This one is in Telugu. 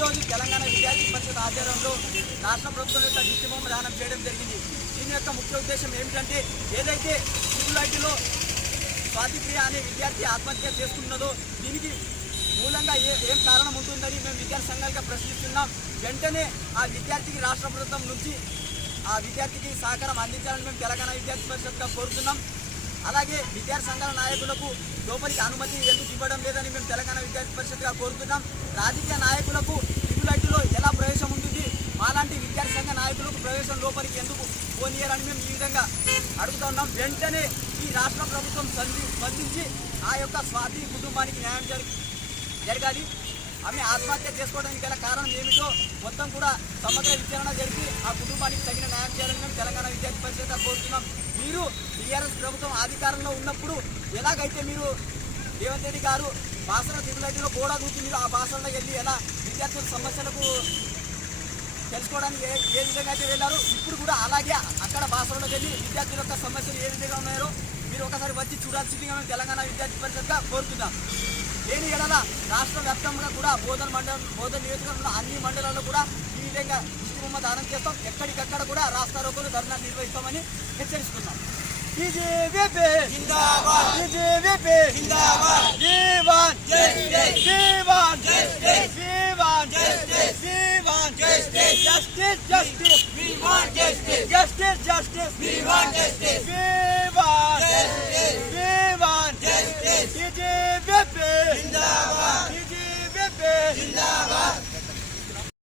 ఈరోజు తెలంగాణ విద్యార్థి పరిషత్ ఆధ్వర్యంలో రాష్ట్ర ప్రభుత్వం యొక్క దిష్టి బొమ్మ దానం చేయడం జరిగింది. దీని యొక్క ముఖ్య ఉద్దేశం ఏమిటంటే, ఏదైతే సివిల్ స్వాతిప్రియ అనే విద్యార్థి ఆత్మహత్య చేసుకున్నదో దీనికి మూలంగా ఏం కారణం ఉంటుందని మేము విద్యార్థి సంఘాలుగా ప్రశ్నిస్తున్నాం. వెంటనే ఆ విద్యార్థికి రాష్ట్ర ప్రభుత్వం నుంచి ఆ విద్యార్థికి సహకారం అందించాలని మేము తెలంగాణ విద్యార్థి పరిషత్గా కోరుతున్నాం. అలాగే విద్యార్థి సంఘాల నాయకులకు లోపలికి అనుమతి ఎందుకు ఇవ్వడం లేదని మేము తెలంగాణ విద్యార్థి పరిషత్గా కోరుతున్నాం. రాజకీయ నాయకులకు సివిల్ ఎలా ప్రవేశం ఉంటుంది, మాలాంటి విద్యార్థి సంఘ నాయకులకు ప్రవేశం లోపలికి ఎందుకు పోనీయాలని మేము ఈ విధంగా అడుగుతా ఉన్నాం. వెంటనే ఈ రాష్ట్ర ప్రభుత్వం స్పందించి ఆ యొక్క స్వాతి కుటుంబానికి న్యాయం జరగాలి. ఆమె ఆత్మహత్య చేసుకోవడానికి గల కారణం ఏమిటో మొత్తం కూడా సమగ్ర విచారణ జరిపి ఆ కుటుంబానికి తగిన న్యాయం చేయాలని మేము తెలంగాణ విద్యార్థి పరిషత్గా కోరుతున్నాం. మీరు టీఆర్ఎస్ ప్రభుత్వం అధికారంలో ఉన్నప్పుడు ఎలాగైతే మీరు రేవంత్ రెడ్డి గారు భాషల సివిల్ గోడ దూకి మీరు ఆ భాషల్లో వెళ్ళి ఎలా విద్యార్థుల సమస్యలకు తెలుసుకోవడానికి ఏ విధంగా అయితే వెళ్ళారు, ఇప్పుడు కూడా అలాగే అక్కడ భాషల్లో వెళ్ళి విద్యార్థుల యొక్క సమస్యలు ఏ విధంగా ఉన్నాయో మీరు ఒకసారి వచ్చి చూడాల్సిందిగా మేము తెలంగాణ విద్యార్థి పరిషత్గా కోరుతున్నాం. లేని ఎడల రాష్ట్ర వ్యాప్తంగా కూడా బోధన నియోజకవర్గంలో అన్ని మండలాల్లో కూడా ఈ విధంగా దిష్టి బొమ్మ దానం చేస్తాం. ఎక్కడికక్కడ కూడా రాస్తా రోకోలు ధర్నా నిర్వహిస్తామని హెచ్చరిస్తున్నాం. బీజేపీ జిందాబాద్, బీజేపీ జిందాబాద్, Jeevan justice, Jeevan justice, Jeevan justice, Jeevan justice, justice justice, we want justice, justice justice, we want justice, Jeevan justice, Jeevan justice, BJP జిందాబాద్, బీజేపీ జిందాబాద్.